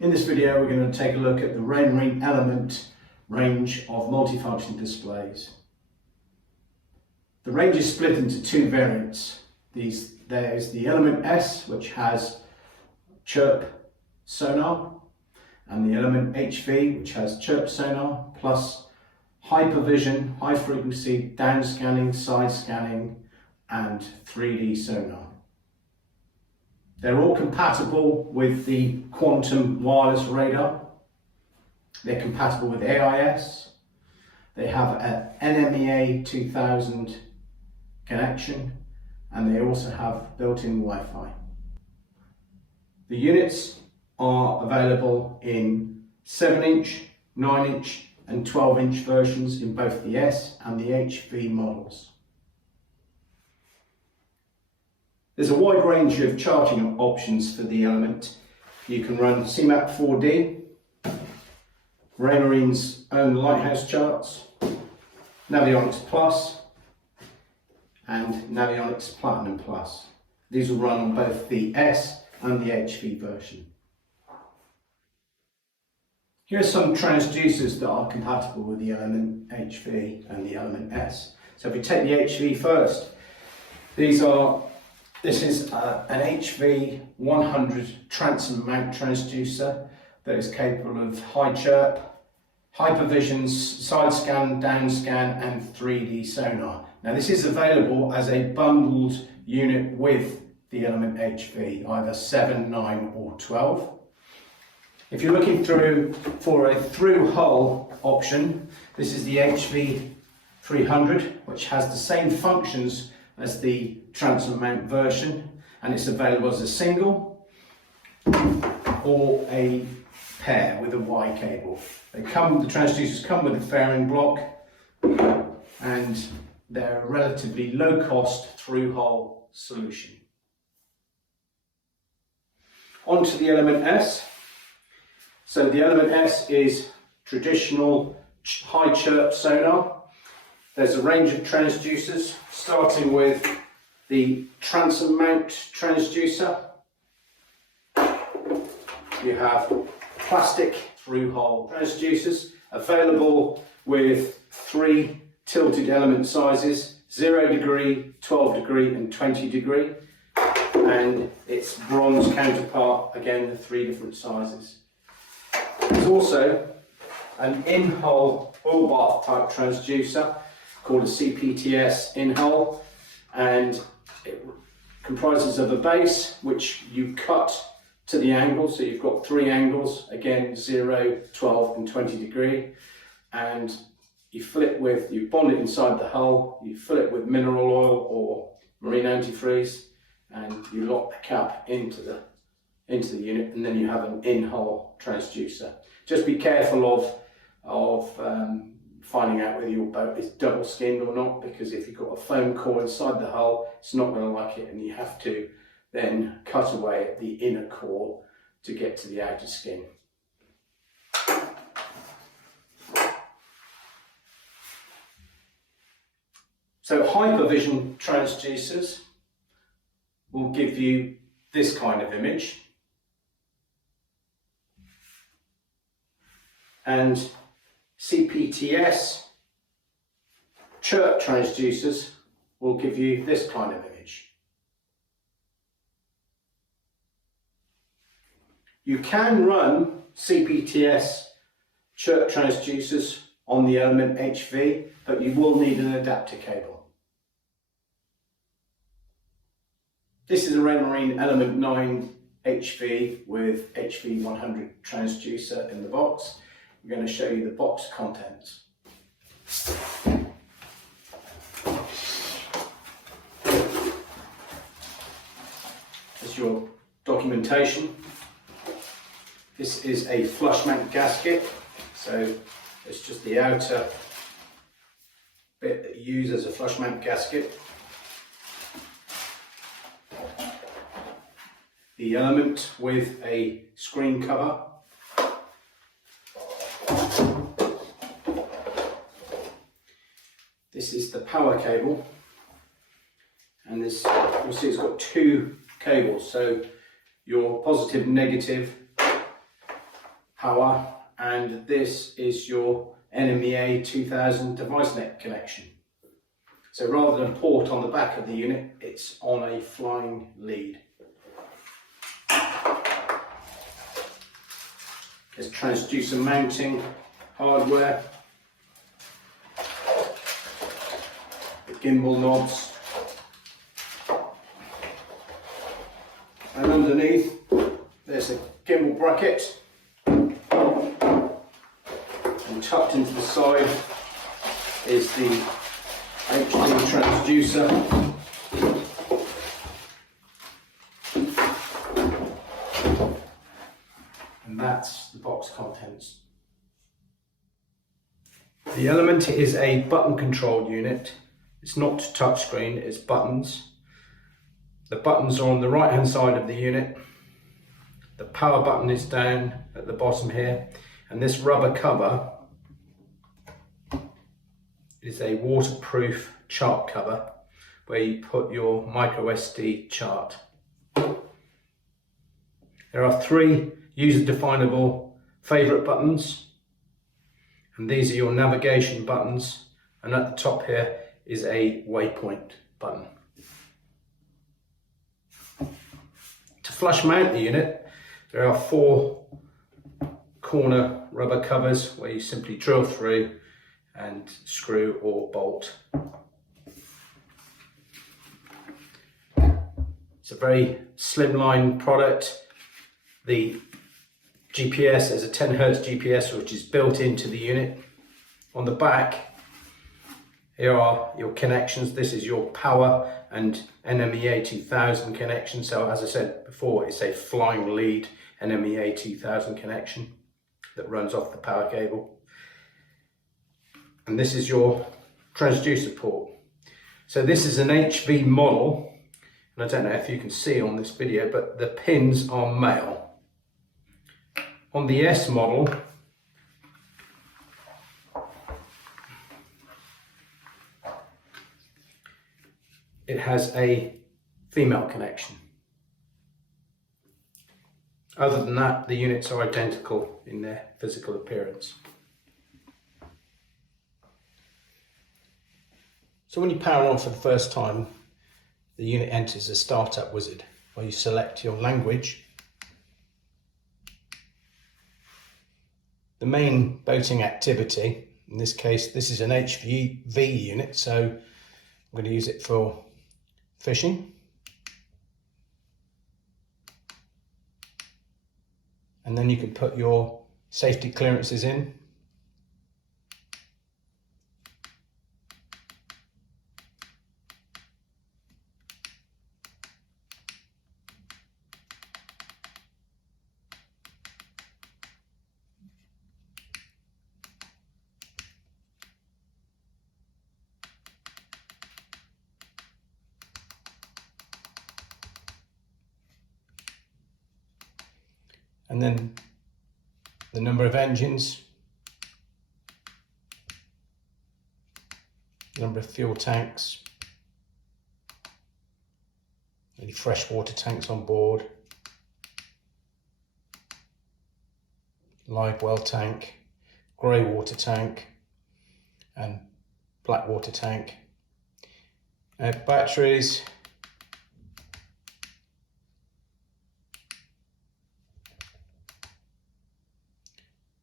In this video, we're going to take a look at the Raymarine element range of multifunction displays. The range is split into two variants. There is the element S, which has chirp sonar, and the element HV, which has chirp sonar, plus hypervision, high frequency, down scanning, side scanning, and 3D sonar. They're all compatible with the quantum wireless radar. They're compatible with AIS. They have an NMEA 2000 connection, and they also have built-in Wi-Fi. The units are available in 7-inch, 9-inch and 12-inch versions in both the S and the HV models. There's a wide range of charting options for the element. You can run CMAP 4D, Raymarine's own Lighthouse charts, Navionics Plus, and Navionics Platinum Plus. These will run on both the S and the HV version. Here are some transducers that are compatible with the element HV and the element S. So if we take the HV first, this is an HV-100 Transducer transducer that is capable of high chirp, hypervisions, side scan, down scan, and 3D sonar. Now this is available as a bundled unit with the element HV, either 7, 9 or 12. If you're looking for a through hull option, this is the HV-300, which has the same functions as the transmount version, and it's available as a single or a pair with a Y cable. The transducers come with a fairing block, and they're a relatively low cost through hull solution. On to the element S. So the element S is traditional high chirp sonar. There's a range of transducers, starting with the transmount transducer. You have plastic through hull transducers available with 3 tilted element sizes: 0 degree, 12 degree and 20 degree, and its bronze counterpart, again the 3 different sizes. There's also an in-hull oil bath type transducer called a CPTS in-hull, and it comprises of a base which you cut to the angle, so you've got 3 angles, again 0, 12 and 20 degree, and you bond it inside the hull, you fill it with mineral oil or marine antifreeze, and you lock the cap into the unit, and then you have an in-hull transducer. Just be careful of finding out whether your boat is double skinned or not, because if you've got a foam core inside the hull, it's not going to like it, and you have to then cut away at the inner core to get to the outer skin. So hypervision transducers will give you this kind of image, and CPTS chirp transducers will give you this kind of image. You can run CPTS chirp transducers on the element HV, but you will need an adapter cable. This is a Raymarine element 9 HV with HV-100 transducer in the box. I'm going to show you the box contents. This is your documentation. This is a flush mount gasket, so it's just the outer bit that you use as a flush mount gasket. The element with a screen cover. This is the power cable, and this, you'll see it's got 2 cables, so your positive and negative power, and this is your NMEA 2000 device net connection. So rather than port on the back of the unit, it's on a flying lead. There's transducer mounting hardware, the gimbal knobs, and underneath there's a gimbal bracket, and tucked into the side is the HV transducer. And that's the box contents. The Element is a button controlled unit. It's not touchscreen, it's buttons. The buttons are on the right hand side of the unit. The power button is down at the bottom here, and this rubber cover is a waterproof chart cover where you put your micro SD chart. There are 3 user definable favourite buttons, and these are your navigation buttons, and at the top here is a waypoint button. To flush mount the unit, there are 4 corner rubber covers where you simply drill through and screw or bolt. It's a very slimline product. The GPS is a 10 Hz GPS which is built into the unit. On the back here are your connections. This is your power and NMEA 2000 connection. So as I said before, it's a flying lead NMEA 2000 connection that runs off the power cable. And this is your transducer port. So this is an HV model, and I don't know if you can see on this video, but the pins are male. On the S model, it has a female connection. Other than that, the units are identical in their physical appearance. So when you power on for the first time, the unit enters a startup wizard where you select your language. The main boating activity, in this case, this is an HV unit, so I'm going to use it for fishing. And then you can put your safety clearances in. And then the number of engines, number of fuel tanks, any freshwater tanks on board, live well tank, grey water tank and black water tank, batteries,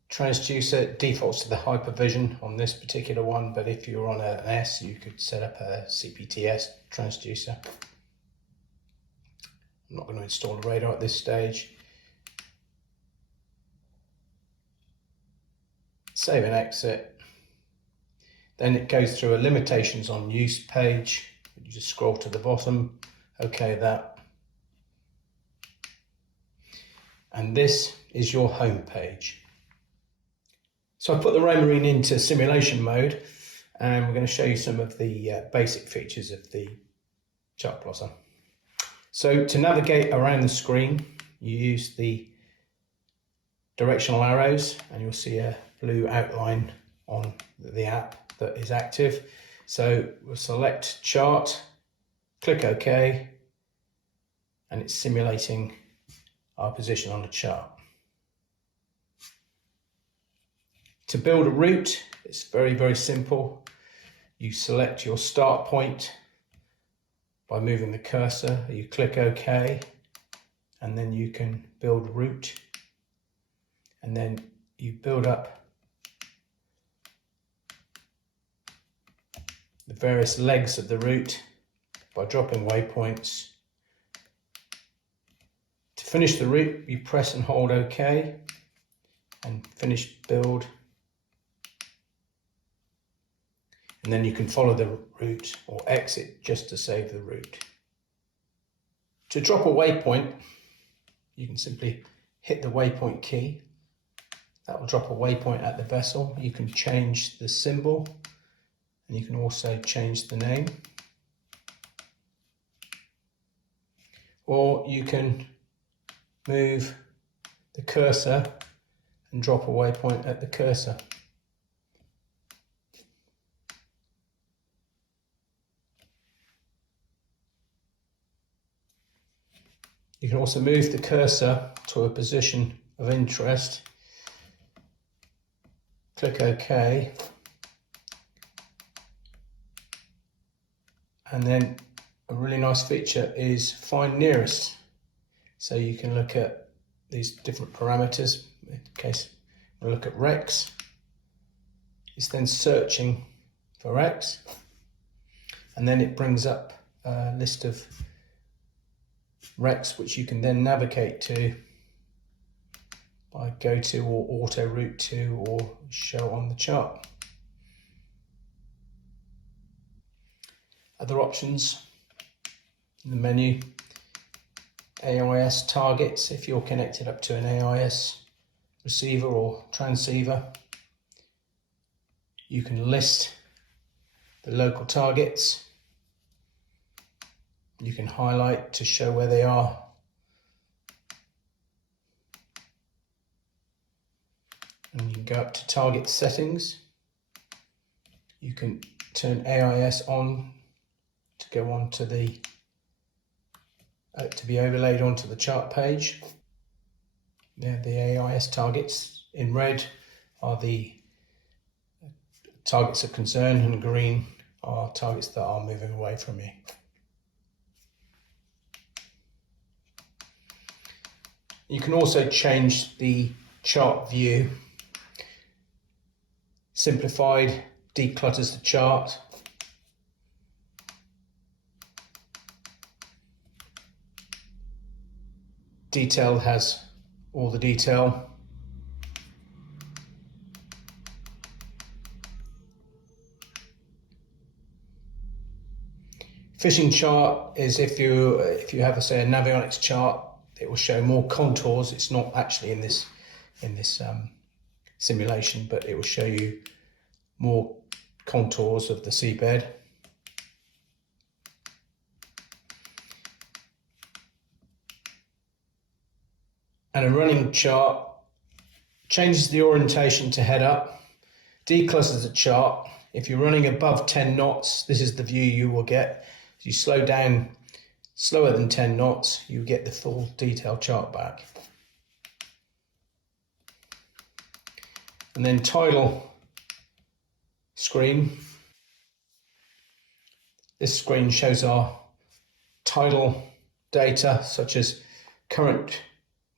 transducer defaults to the hypervision on this particular one, but if you're on an S, you could set up a CPTS transducer. I'm not going to install a radar at this stage. Save and exit. Then it goes through a limitations on use page. You just scroll to the bottom, OK that. And this is your home page. So I put the Raymarine into simulation mode, and we're going to show you some of the basic features of the chart plotter. So to navigate around the screen, you use the directional arrows, and you'll see a blue outline on the app that is active. So we'll select chart, click OK, and it's simulating our position on the chart. To build a route, it's very, very simple. You select your start point by moving the cursor, you click OK, and then you can build a route, and then you build up the various legs of the route by dropping waypoints. To finish the route, you press and hold OK and finish build. And then you can follow the route or exit just to save the route. To drop a waypoint, you can simply hit the waypoint key. That will drop a waypoint at the vessel. You can change the symbol and you can also change the name. Or you can move the cursor and drop a waypoint at the cursor. You can also move the cursor to a position of interest. Click OK. And then a really nice feature is find nearest. So you can look at these different parameters. In case we look at Rex, it's then searching for Rex. And then it brings up a list of Rex which you can then navigate to by go to or auto route to or show on the chart. Other options in the menu: AIS targets, if you're connected up to an AIS receiver or transceiver. You can list the local targets. You can highlight to show where they are. And you can go up to target settings. You can turn AIS on to go on to the to be overlaid onto the chart page. Yeah, the AIS targets in red are the targets of concern, and green are targets that are moving away from you. You can also change the chart view. Simplified declutters the chart. Detailed has all the detail. Fishing chart is if you have say a Navionics chart, it will show more contours. It's not actually in this simulation, but it will show you more contours of the seabed. And a running chart changes the orientation to head up, declutters the chart. If you're running above 10 knots, this is the view you will get. If you slow down slower than 10 knots, you get the full detailed chart back. And then tidal screen. This screen shows our tidal data, such as current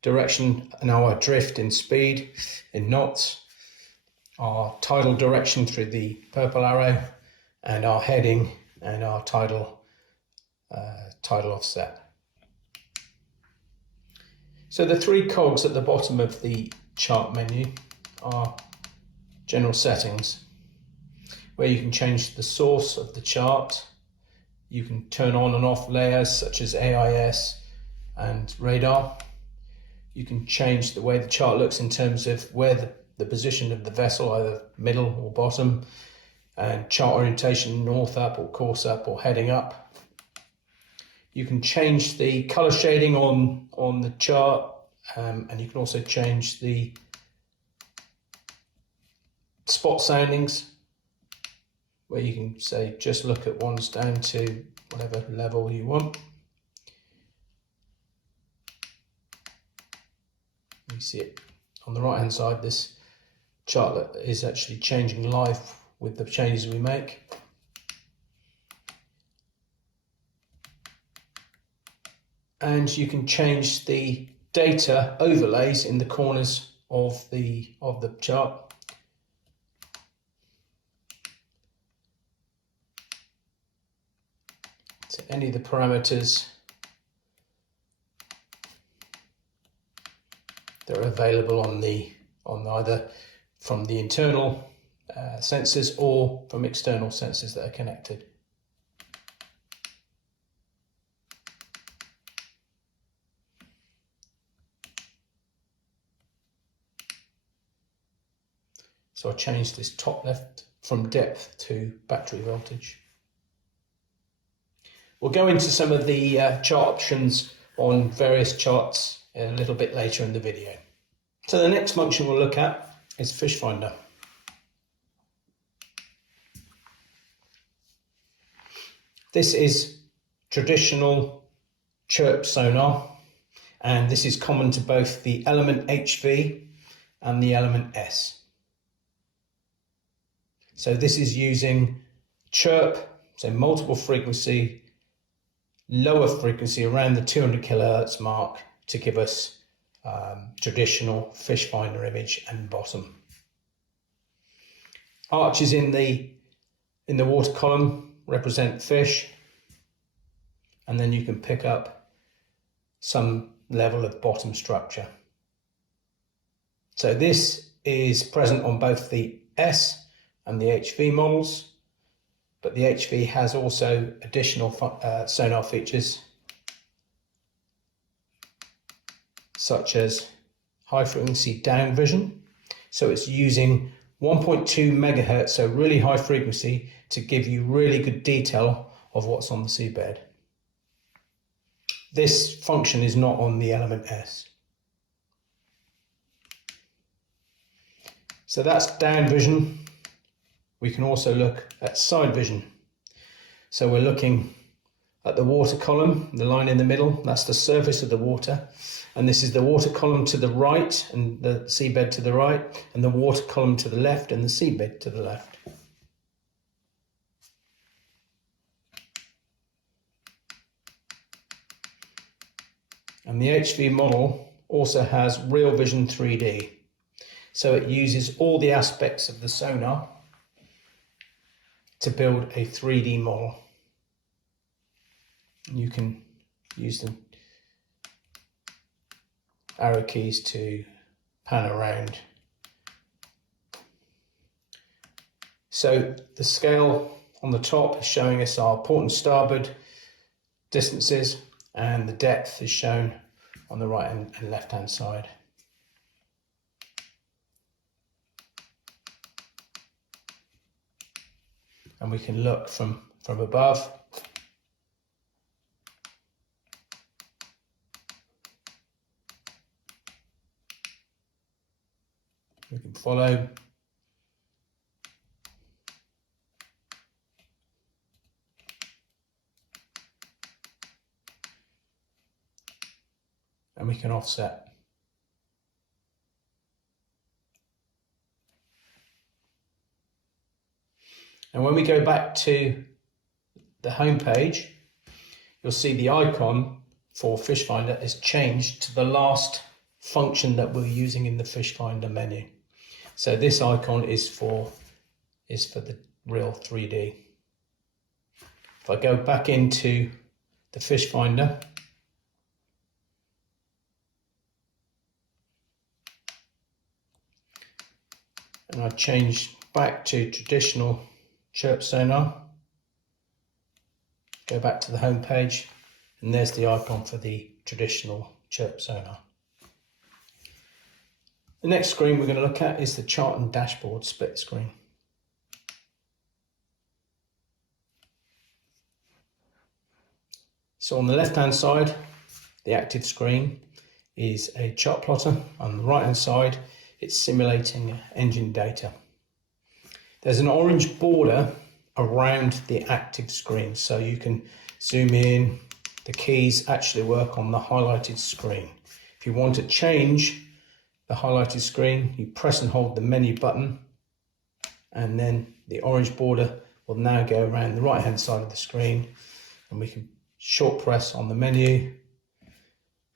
direction and our drift in speed in knots, our tidal direction through the purple arrow, and our heading and our tidal offset. So the three cogs at the bottom of the chart menu are general settings, where you can change the source of the chart. You can turn on and off layers such as AIS and radar. You can change the way the chart looks in terms of where the position of the vessel, either middle or bottom, and chart orientation, north up or course up or heading up. You can change the color shading on the chart, and you can also change the spot soundings, where you can say just look at ones down to whatever level you want. You see it on the right hand side, this chart that is actually changing live with the changes we make. And you can change the data overlays in the corners of the chart. So any of the parameters that are available on either from the internal sensors or from external sensors that are connected. So I changed this top left from depth to battery voltage. We'll go into some of the chart options on various charts a little bit later in the video. So the next function we'll look at is Fishfinder. This is traditional chirp sonar, and this is common to both the element HV and the element S. So this is using chirp, so multiple frequency, lower frequency around the 200 kilohertz mark to give us traditional Fishfinder image and bottom. Arches in the water column represent fish, and then you can pick up some level of bottom structure. So this is present on both the S and the HV models, but the HV has also additional sonar features such as high frequency down vision. So it's using 1.2 megahertz, so really high frequency, to give you really good detail of what's on the seabed. This function is not on the element S. So that's down vision. We can also look at side vision. So we're looking at the water column, the line in the middle, that's the surface of the water. And this is the water column to the right and the seabed to the right, and the water column to the left and the seabed to the left. And the HV model also has real vision 3D. So it uses all the aspects of the sonar to build a 3D model. You can use the arrow keys to pan around. So the scale on the top is showing us our port and starboard distances, and the depth is shown on the right and left hand side. And we can look from above. We can follow. And we can offset. And when we go back to the home page, you'll see the icon for Fishfinder is changed to the last function that we're using in the Fishfinder menu. So this icon is for the real 3D. If I go back into the Fishfinder, and I change back to traditional chirp sonar, go back to the home page, and there's the icon for the traditional chirp sonar. The next screen we're going to look at is the chart and dashboard split screen. So on the left hand side, the active screen is a chart plotter. On the right hand side, it's simulating engine data. There's an orange border around the active screen, so you can zoom in. The keys actually work on the highlighted screen. If you want to change the highlighted screen, you press and hold the menu button, and then the orange border will now go around the right hand side of the screen, and we can short press on the menu,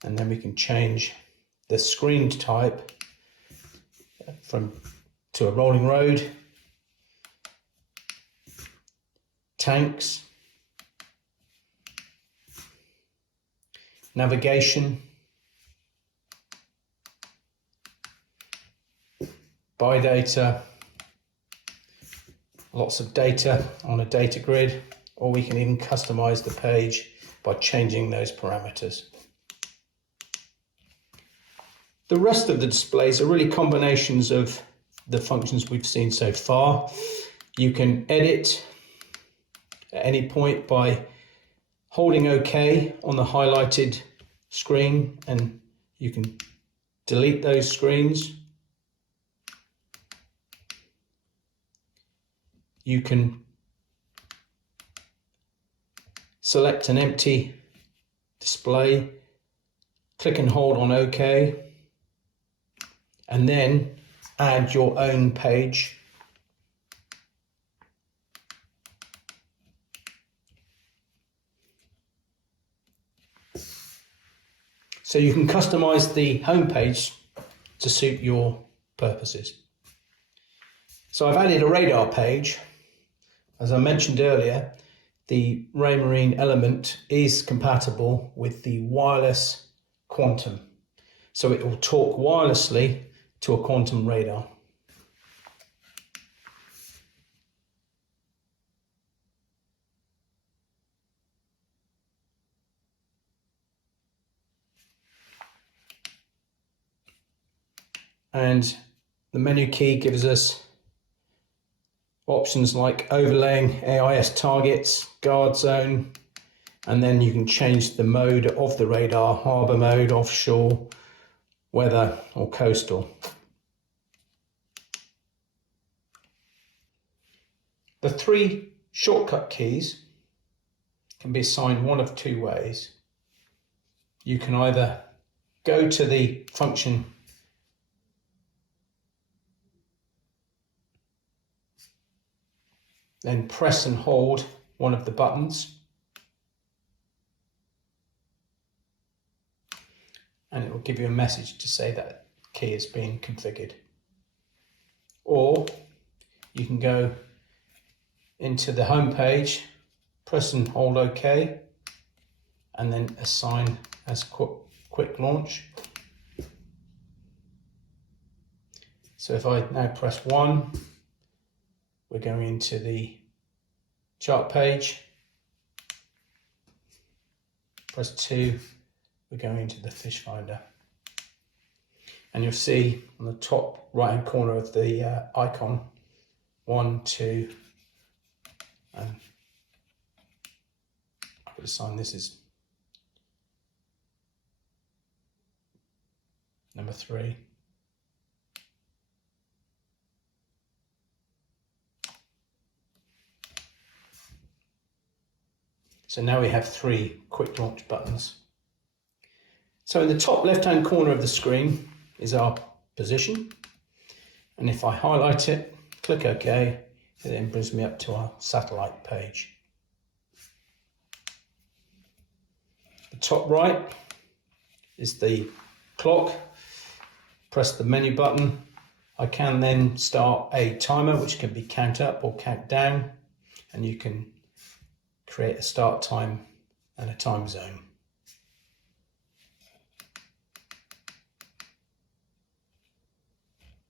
and then we can change the screen type to a rolling road, tanks, navigation, by data, lots of data on a data grid, or we can even customize the page by changing those parameters. The rest of the displays are really combinations of the functions we've seen so far. You can edit at any point by holding OK on the highlighted screen, and you can delete those screens. You can select an empty display, click and hold on OK, and then add your own page. So you can customize the home page to suit your purposes. So I've added a radar page. As I mentioned earlier, the Raymarine element is compatible with the wireless quantum. So it will talk wirelessly to a quantum radar. And the menu key gives us options like overlaying AIS targets, guard zone, and then you can change the mode of the radar, harbour mode, offshore, weather or coastal. The three shortcut keys can be assigned one of two ways. You can either go to the function then press and hold one of the buttons, and it will give you a message to say that key is being configured. Or you can go into the home page, press and hold OK, and then assign as quick launch. So if I now press 1, we're going into the chart page. Press 2, we're going into the Fishfinder. And you'll see on the top right hand corner of the icon, 1, 2, and I'm going to assign this as number 3. So now we have 3 quick launch buttons. So in the top left hand corner of the screen is our position, and if I highlight it, click OK, it then brings me up to our satellite page. The top right is the clock. Press the menu button. I can then start a timer which can be count up or count down, and you can create a start time and a time zone.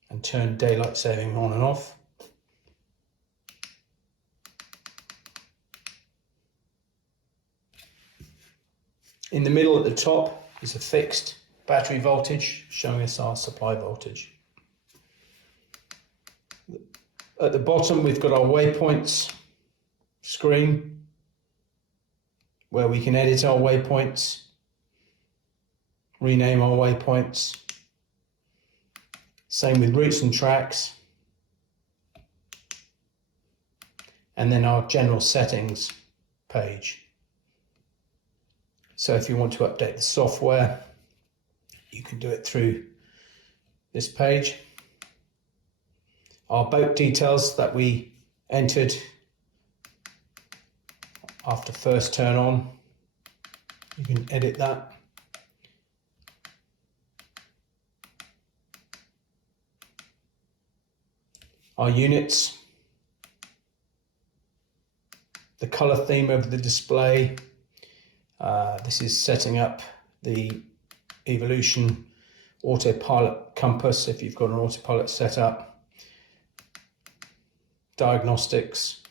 And turn daylight saving on and off. In the middle at the top is a fixed battery voltage showing us our supply voltage. At the bottom we've got our waypoints screen where we can edit our waypoints, rename our waypoints. Same with routes and tracks. And then our general settings page. So if you want to update the software, you can do it through this page. Our boat details that we entered after first turn on, you can edit that. Our units, the color theme of the display. This is setting up the Evolution autopilot compass if you've got an autopilot set up. Diagnostics.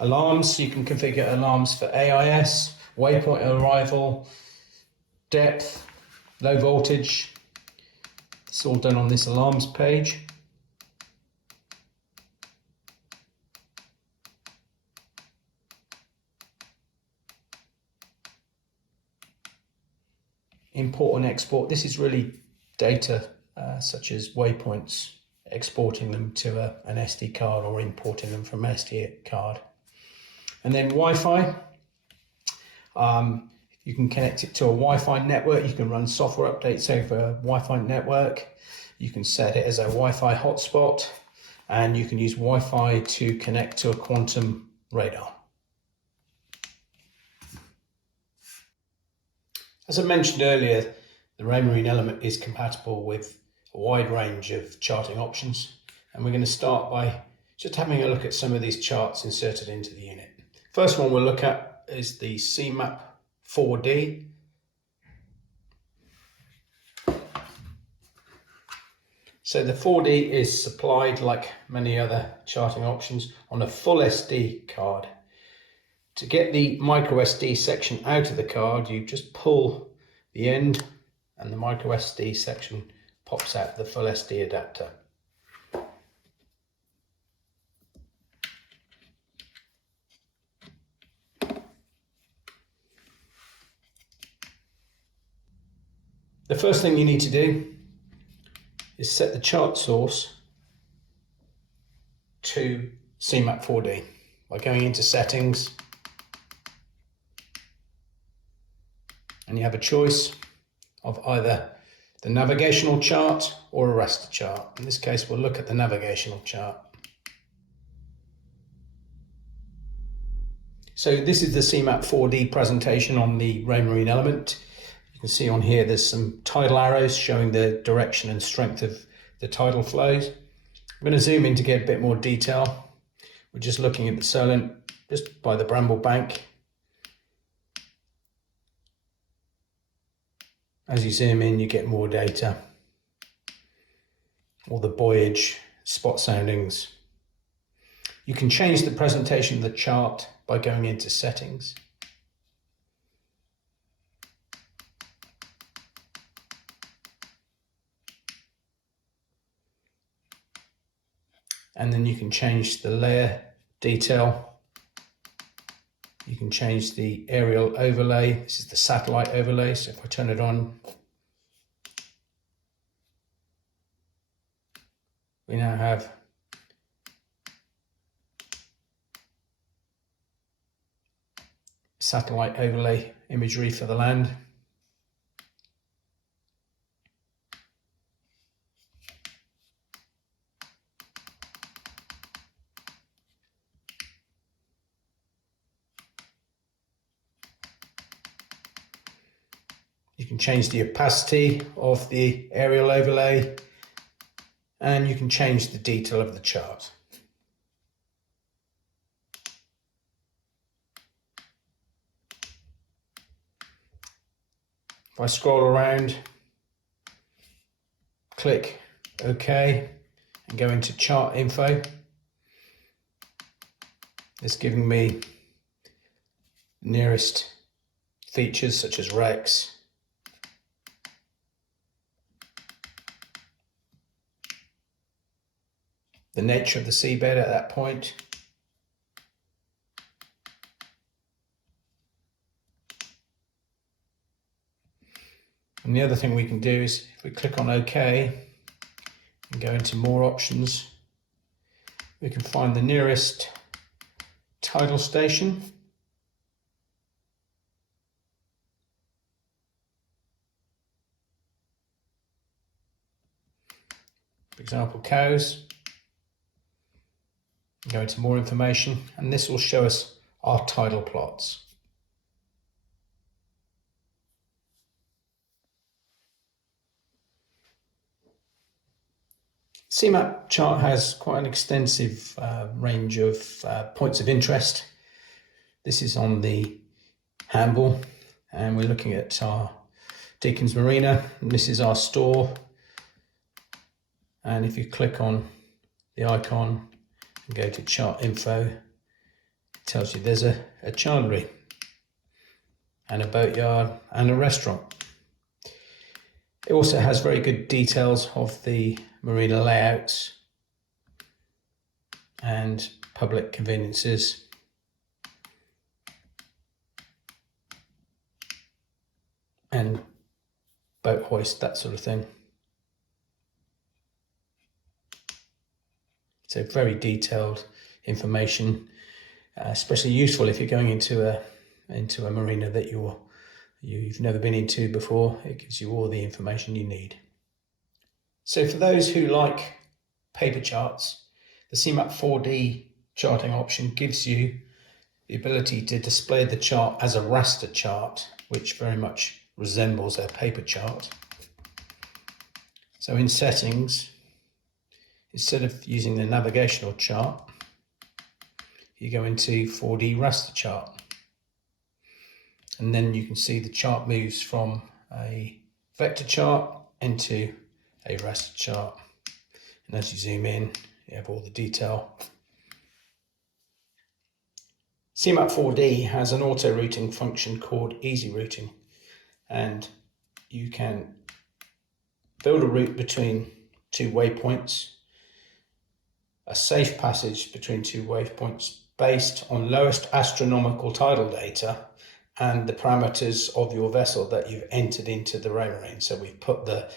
Alarms, you can configure alarms for AIS, waypoint arrival, depth, low voltage. It's all done on this alarms page. Import and export. This is really data such as waypoints, exporting them to an SD card or importing them from an SD card. And then Wi-Fi. You can connect it to a Wi-Fi network. You can run software updates over a Wi-Fi network. You can set it as a Wi-Fi hotspot, and you can use Wi-Fi to connect to a quantum radar. As I mentioned earlier, the Raymarine element is compatible with a wide range of charting options, and we're going to start by just having a look at some of these charts inserted into the unit. First one we'll look at is the CMAP 4D. So the 4D is supplied, like many other charting options, on a full SD card. To get the micro SD section out of the card, you just pull the end and the micro SD section pops out the full SD adapter. The first thing you need to do is set the chart source to CMAP 4D by going into settings, and you have a choice of either the navigational chart or a raster chart. In this case, we'll look at the navigational chart. So this is the CMAP 4D presentation on the Raymarine element. You can see on here there's some tidal arrows showing the direction and strength of the tidal flows. I'm going to zoom in to get a bit more detail. We're just looking at the Solent just by the Bramble Bank. As you zoom in, you get more data. All the buoyage, spot soundings. You can change the presentation of the chart by going into settings. And then you can change the layer detail. You can change the aerial overlay. This is the satellite overlay. So if I turn it on, we now have satellite overlay imagery for the land. You can change the opacity of the aerial overlay, and you can change the detail of the chart. If I scroll around, click OK, and go into chart info, it's giving me nearest features such as wrecks, the nature of the seabed at that point, and the other thing we can do is if we click on OK and go into more options, we can find the nearest tidal station, for example, cows. Go into more information, and this will show us our tidal plots. CMAP chart has quite an extensive range of points of interest. This is on the handle, and we're looking at our Deacon's Marina, and this is our store. And if you click on the icon and go to chart info, it tells you there's a chandlery and a boatyard and a restaurant. It also has very good details of the marina layouts and public conveniences. And boat hoist, that sort of thing. So very detailed information, especially useful if you're going into a marina that you've never been into before. It gives you all the information you need. So for those who like paper charts, the CMAP 4D charting option gives you the ability to display the chart as a raster chart, which very much resembles a paper chart. So in settings, instead of using the navigational chart, you go into 4D raster chart. And then you can see the chart moves from a vector chart into a raster chart. And as you zoom in, you have all the detail. CMAP 4D has an auto routing function called easy routing, and you can build a route between two waypoints, a safe passage between two waypoints based on lowest astronomical tidal data and the parameters of your vessel that you've entered into the Raymarine. So we've put the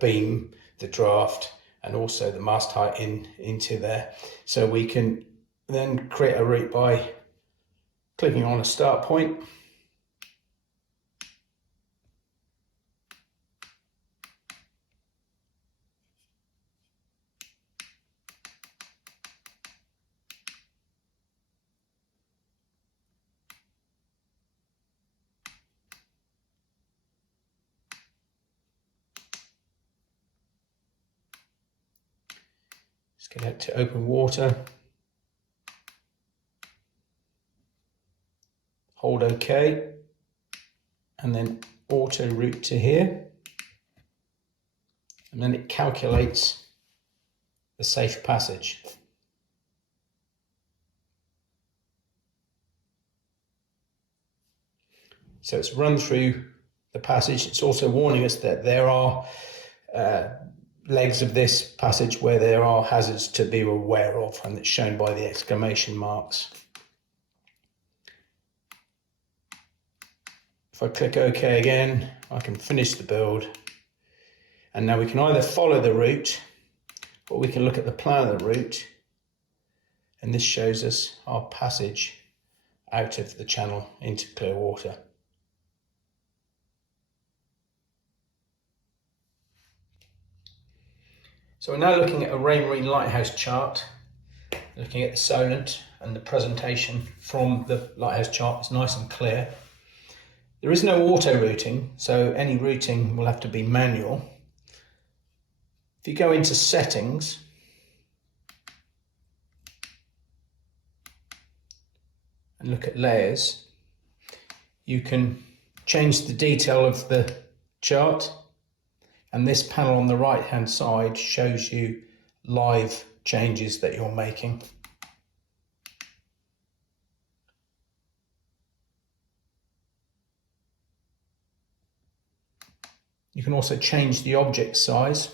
beam, the draft, and also the mast height into there. So we can then create a route by clicking on a start point. Let's get out to open water. Hold OK, and then auto route to here. And then it calculates the safe passage. So it's run through the passage. It's also warning us that there are legs of this passage where there are hazards to be aware of, and it's shown by the exclamation marks. If I click OK again, I can finish the build. And now we can either follow the route, or we can look at the plan of the route. And this shows us our passage out of the channel into clear water. So we're now looking at a Raymarine Lighthouse chart, looking at the Solent, and the presentation from the Lighthouse chart is nice and clear. There is no auto routing, so any routing will have to be manual. If you go into settings, and look at layers, you can change the detail of the chart, and this panel on the right hand side shows you live changes that you're making. You can also change the object size.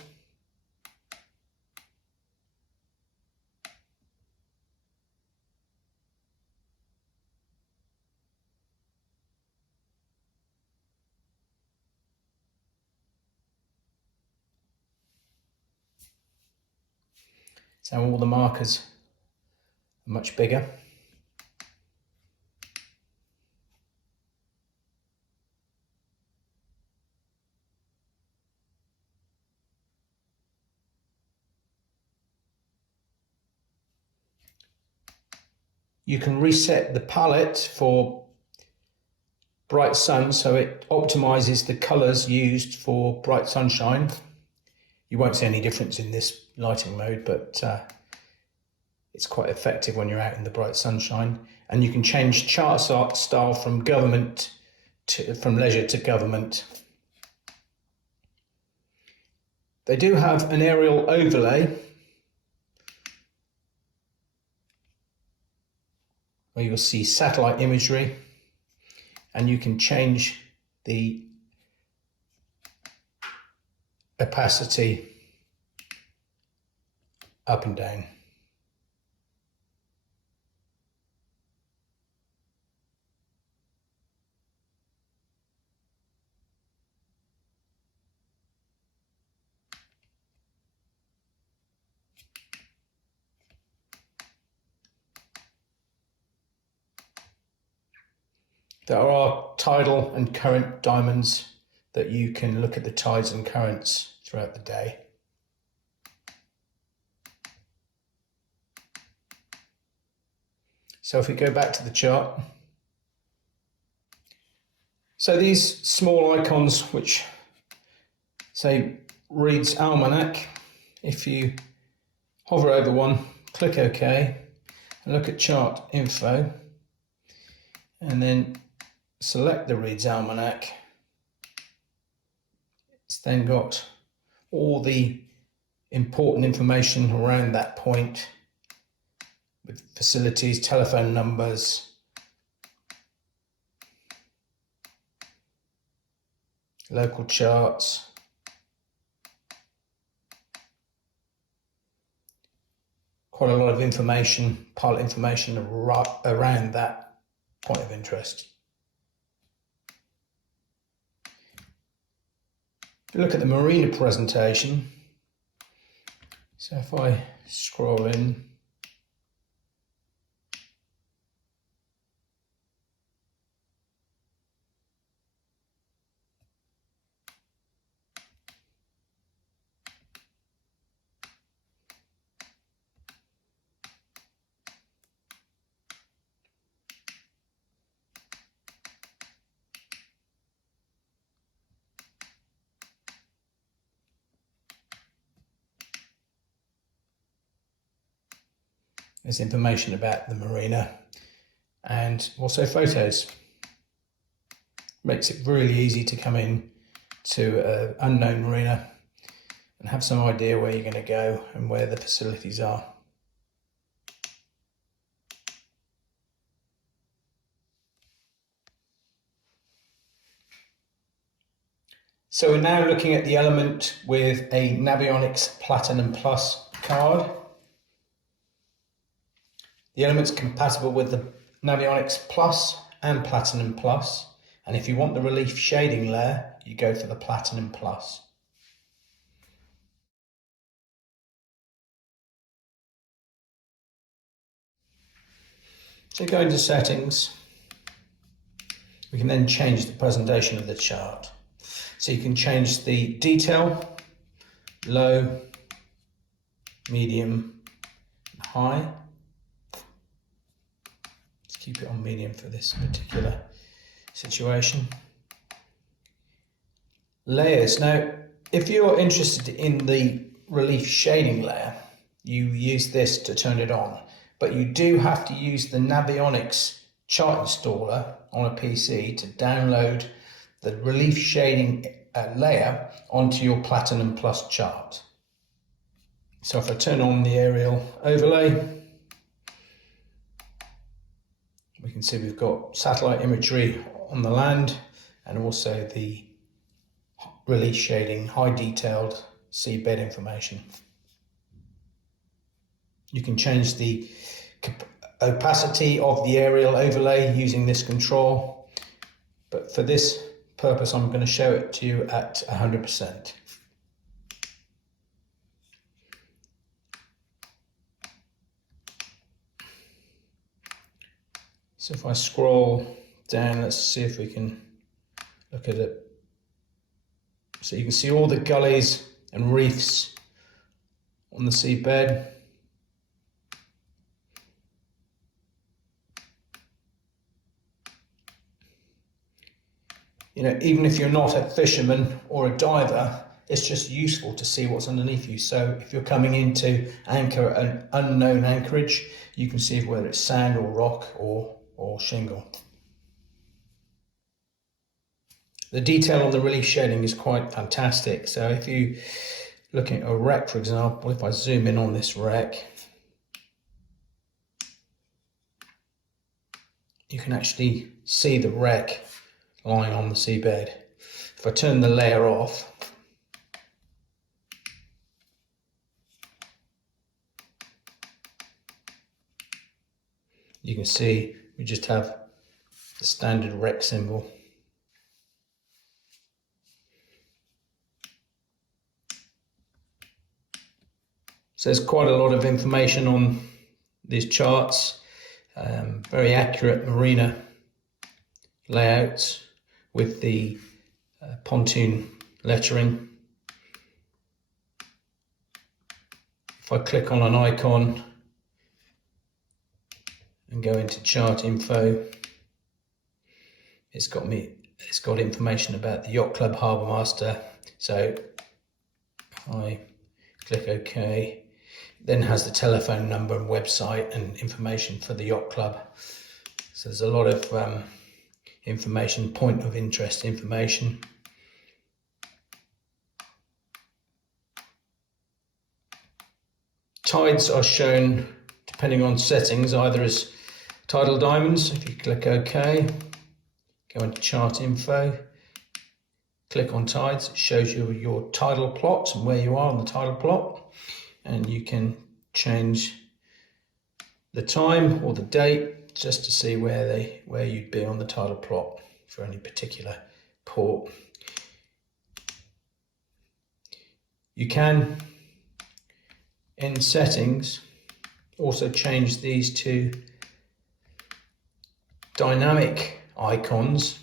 So all the markers are much bigger. You can reset the palette for bright sun, so it optimizes the colors used for bright sunshine. You won't see any difference in this lighting mode, but it's quite effective when you're out in the bright sunshine. And you can change chart style from leisure to government. They do have an aerial overlay where you'll see satellite imagery, and you can change the opacity up and down. There are tidal and current diamonds that you can look at the tides and currents throughout the day. So if we go back to the chart, so these small icons which say reads almanac, if you hover over one, click OK, and look at chart info, and then select the reads almanac, it's then got all the important information around that point with facilities, telephone numbers, local charts, quite a lot of information, pilot information around that point of interest. If you look at the marina presentation, so if I scroll in, there's information about the marina and also photos. Makes it really easy to come in to an unknown marina and have some idea where you're going to go and where the facilities are. So we're now looking at the element with a Navionics Platinum Plus card. The element's compatible with the Navionics Plus and Platinum Plus, and if you want the relief shading layer, you go for the Platinum Plus. So go into settings, we can then change the presentation of the chart. So you can change the detail, low, medium, and high. Keep it on medium for this particular situation. Layers. Now, if you're interested in the relief shading layer, you use this to turn it on, but you do have to use the Navionics chart installer on a PC to download the relief shading layer onto your Platinum Plus chart. So if I turn on the aerial overlay, we can see we've got satellite imagery on the land and also the relief shading, high detailed seabed information. You can change the opacity of the aerial overlay using this control, but for this purpose I'm going to show it to you at 100%. So if I scroll down, let's see if we can look at it. So you can see all the gullies and reefs on the seabed. even if you're not a fisherman or a diver, it's just useful to see what's underneath you. So if you're coming into anchor an unknown anchorage, you can see whether it's sand or rock or shingle. The detail on the relief shading is quite fantastic. So if you look at a wreck, for example, if I zoom in on this wreck, you can actually see the wreck lying on the seabed. If I turn the layer off, you can see we just have the standard wreck symbol. So there's quite a lot of information on these charts, very accurate marina layouts with the pontoon lettering. If I click on an icon and go into chart info, it's got information about the Yacht Club Harbour Master. So if I click OK, it then has the telephone number and website and information for the yacht club. So there's a lot of information, point of interest information. Tides are shown depending on settings, either as tidal diamonds. If you click OK, go into chart info, click on tides, it shows you your tidal plot and where you are on the tidal plot, and you can change the time or the date just to see where you'd be on the tidal plot for any particular port. You can, in settings, also change these to dynamic icons.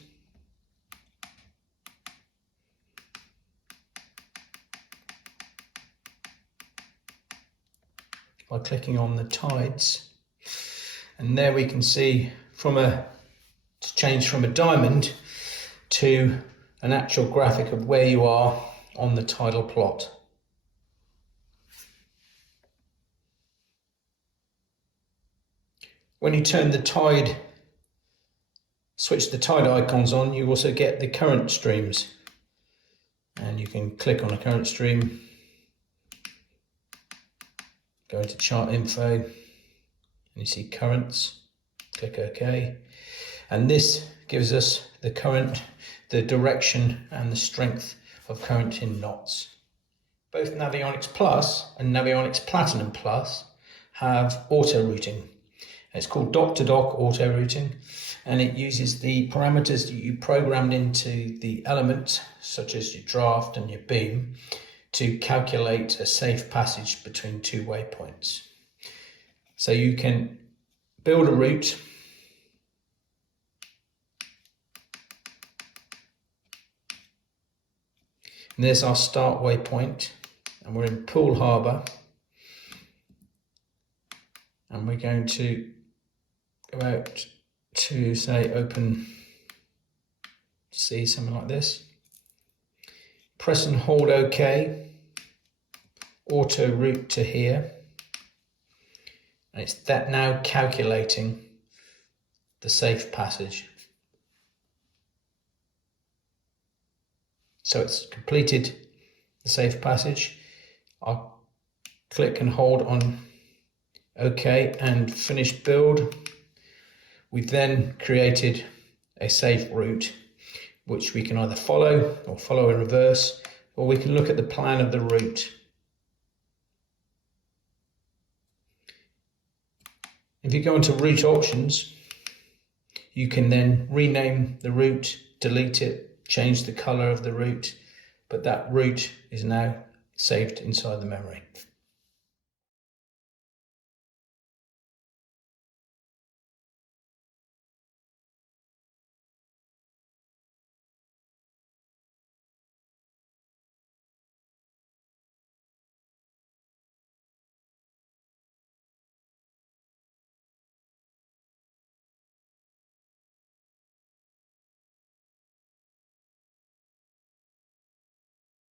By clicking on the tides, and there we can see it's changed from a diamond to an actual graphic of where you are on the tidal plot. When you turn switch the tide icons on, you also get the current streams, and you can click on a current stream, go into chart info, and you see currents, click OK, and this gives us the current, the direction and the strength of current in knots. Both Navionics Plus and Navionics Platinum Plus have auto routing. It's called dock-to-dock auto routing, and it uses the parameters that you programmed into the element, such as your draft and your beam, to calculate a safe passage between two waypoints. So you can build a route and there's our start waypoint, and we're in Poole Harbour, and we're going to go out to, say, open sea, something like this. Press and hold OK, auto route to here, and it's that now calculating the safe passage. So it's completed the safe passage. I'll click and hold on OK and finish build. We've then created a safe route which we can either follow or follow in reverse, or we can look at the plan of the route. If you go into route options, you can then rename the route, delete it, change the color of the route, but that route is now saved inside the memory.